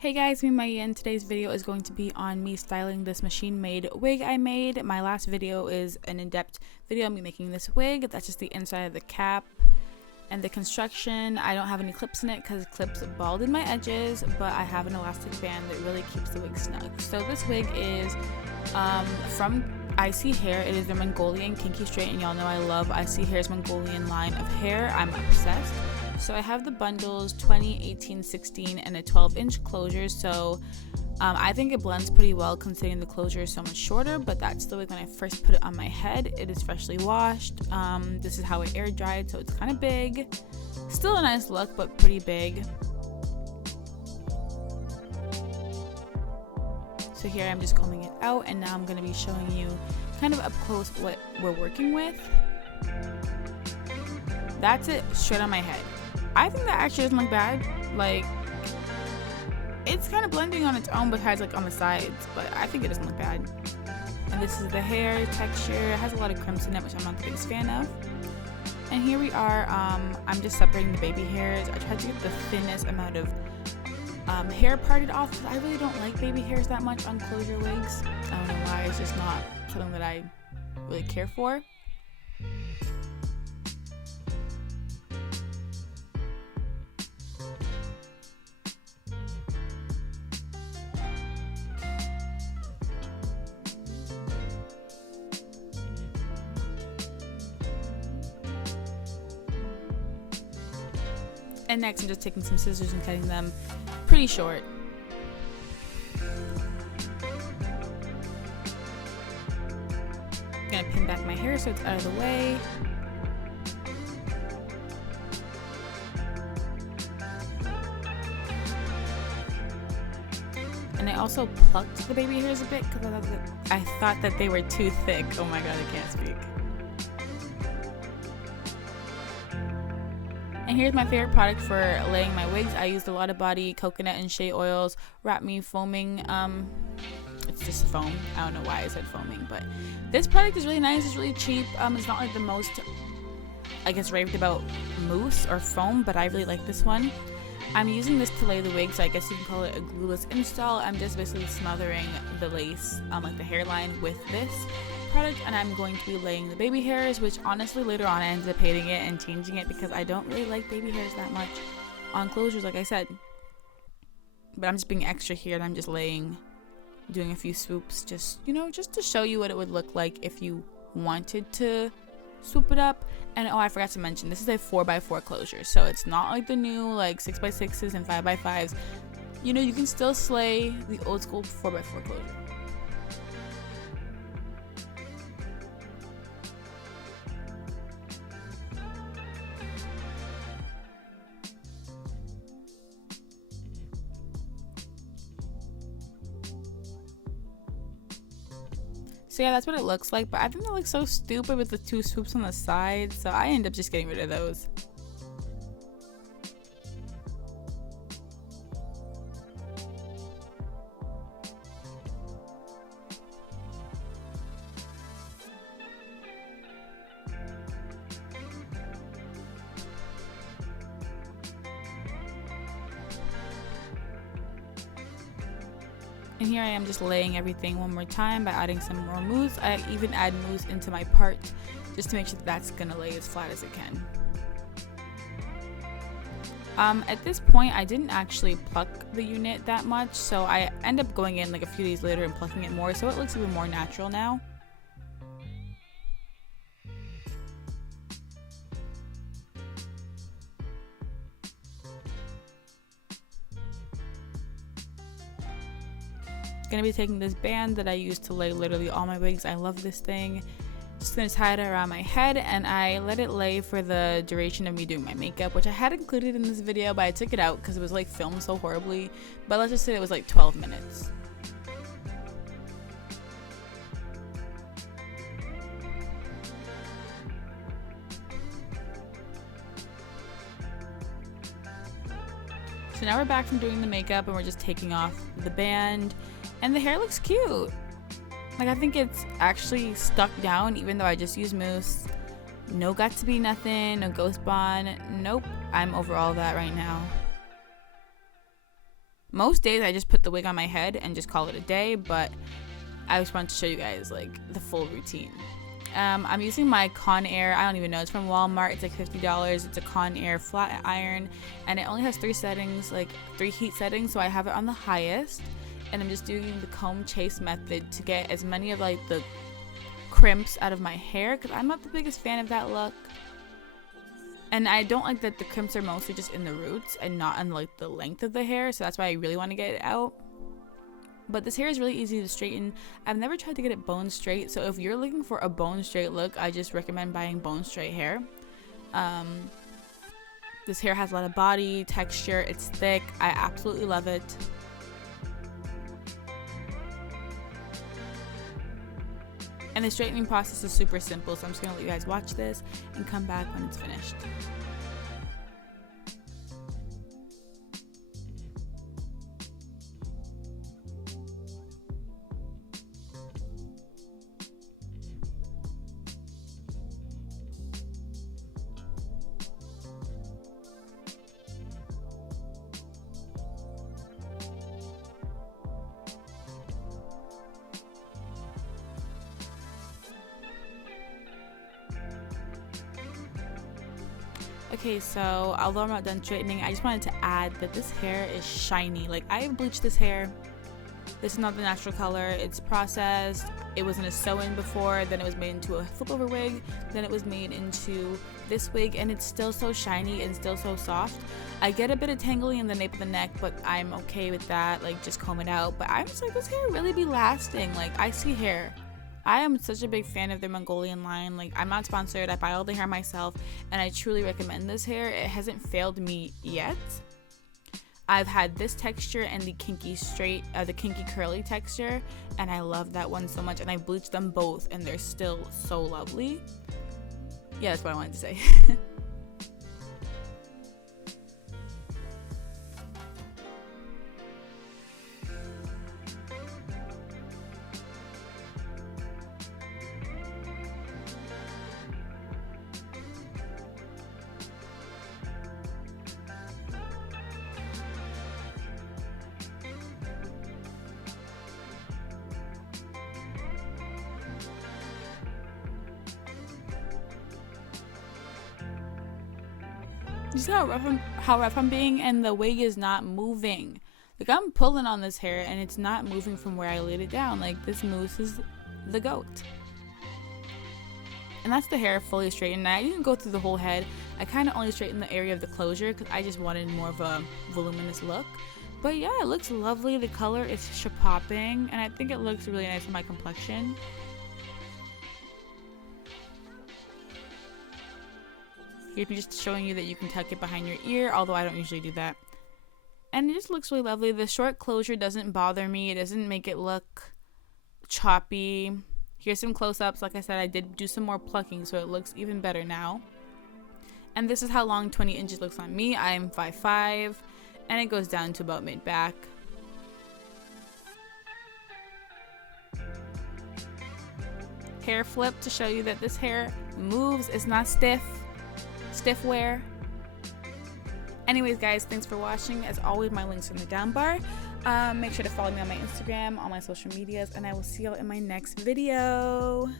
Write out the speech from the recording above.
Hey guys, me Maia, and today's video is going to be on me styling this machine-made wig I made. My last video is an in-depth video of me making this wig. That's just the inside of the cap and the construction. I don't have any clips in it because clips bald in my edges, but I have an elastic band that really keeps the wig snug. So this wig is from Isee hair. It is their Mongolian Kinky straight, and y'all know I love Isee hair's Mongolian line of hair. I'm obsessed. So I have the bundles 20, 18, 16, and a 12-inch closure. So I think it blends pretty well considering the closure is so much shorter, but that's the wig when I first put it on my head. It is freshly washed. This is how it air dried, so it's kind of big. Still a nice look, but pretty big. So here I'm just combing it out, and now I'm going to be showing you kind of up close what we're working with. That's it, straight on my head. I think that actually doesn't look bad. Like, it's kind of blending on its own besides like on the sides, but I think it doesn't look bad. And this is the hair texture. It has a lot of crimson in it, which I'm not the biggest fan of. And here we are. I'm just separating the baby hairs. I tried to get the thinnest amount of hair parted off because I really don't like baby hairs that much on closure wigs. I don't know why. It's just not something that I really care for. And next I'm just taking some scissors and cutting them pretty short. I'm gonna pin back my hair so it's out of the way. And I also plucked the baby hairs a bit because I thought that they were too thick. Oh my god, I can't speak. And here's my favorite product for laying my wigs. I used a lot of body, coconut, and shea oils. Wrap Me foaming. It's just foam. I don't know why I said foaming, but this product is really nice. It's really cheap. It's not like the most, I guess, raved about mousse or foam, but I really like this one. I'm using this to lay the wig, so I guess you can call it a glueless install. I'm just basically smothering the lace, like the hairline, with this product, and I'm going to be laying the baby hairs, which honestly later on I ended up hating it and changing it because I don't really like baby hairs that much on closures, like I said. But I'm just being extra here, and I'm just doing a few swoops, just, you know, just to show you what it would look like if you wanted to swoop it up. And oh, I forgot to mention, this is a 4x4 closure, so it's not like the new like 6x6s and 5x5s. You know, you can still slay the old school 4x4 closure. So yeah, that's what it looks like, but I think it looks so stupid with the two swoops on the side, so I end up just getting rid of those. And here I am just laying everything one more time by adding some more mousse. I even add mousse into my part just to make sure that that's gonna lay as flat as it can. At this point, I didn't actually pluck the unit that much, so I end up going in like a few days later and plucking it more, so it looks even more natural now. Gonna be taking this band that I use to lay literally all my wigs. I love this thing. Just gonna tie it around my head, and I let it lay for the duration of me doing my makeup, which I had included in this video, but I took it out because it was like filmed so horribly. But let's just say it was like 12 minutes. So now we're back from doing the makeup, and we're just taking off the band. And the hair looks cute. Like, I think it's actually stuck down even though I just used mousse. No got to be nothing, no ghost bond. Nope, I'm over all that right now. Most days I just put the wig on my head and just call it a day, but I just wanted to show you guys like the full routine. I'm using my Conair, I don't even know, it's from Walmart. It's like $50. It's a Conair flat iron, and it only has 3 settings, like 3 heat settings, so I have it on the highest, and I'm just doing the comb chase method to get as many of like the crimps out of my hair, because I'm not the biggest fan of that look. And I don't like that the crimps are mostly just in the roots and not on like the length of the hair, so that's why I really want to get it out. But this hair is really easy to straighten. I've never tried to get it bone straight, so if you're looking for a bone straight look, I just recommend buying bone straight hair. This hair has a lot of body, texture, it's thick. I absolutely love it. And the straightening process is super simple, so I'm just gonna let you guys watch this and come back when it's finished. Okay, so although I'm not done straightening, I just wanted to add that this hair is shiny. Like, I bleached this hair. This is not the natural color. It's processed. It was in a sew-in before, then it was made into a flip-over wig, then it was made into this wig, and it's still so shiny and still so soft. I get a bit of tangling in the nape of the neck, but I'm okay with that, like just comb it out. But I'm just like, this hair really be lasting. Like, Isee hair. I am such a big fan of their Mongolian line. Like, I'm not sponsored, I buy all the hair myself, and I truly recommend this hair. It hasn't failed me yet. I've had this texture and the kinky straight, the kinky curly texture, and I love that one so much, and I bleached them both and they're still so lovely. Yeah, that's what I wanted to say. You see how rough I'm being, and the wig is not moving. Like, I'm pulling on this hair and it's not moving from where I laid it down. Like, this moose is the goat. And that's the hair fully straightened. I didn't go through the whole head. I kind of only straightened the area of the closure because I just wanted more of a voluminous look. But yeah, it looks lovely. The color is popping, and I think it looks really nice for my complexion. Here, just showing you that you can tuck it behind your ear, although I don't usually do that. And it just looks really lovely. The short closure doesn't bother me. It doesn't make it look choppy. Here's some close-ups. Like I said, I did do some more plucking, so it looks even better now. And this is how long 20 inches looks on me. I'm 5'5", and it goes down to about mid-back. Hair flip to show you that this hair moves. It's not stiff wear. Anyways, guys, thanks for watching. As always, my links are in the down bar. Make sure to follow me on my Instagram, all my social medias, and I will see you all in my next video.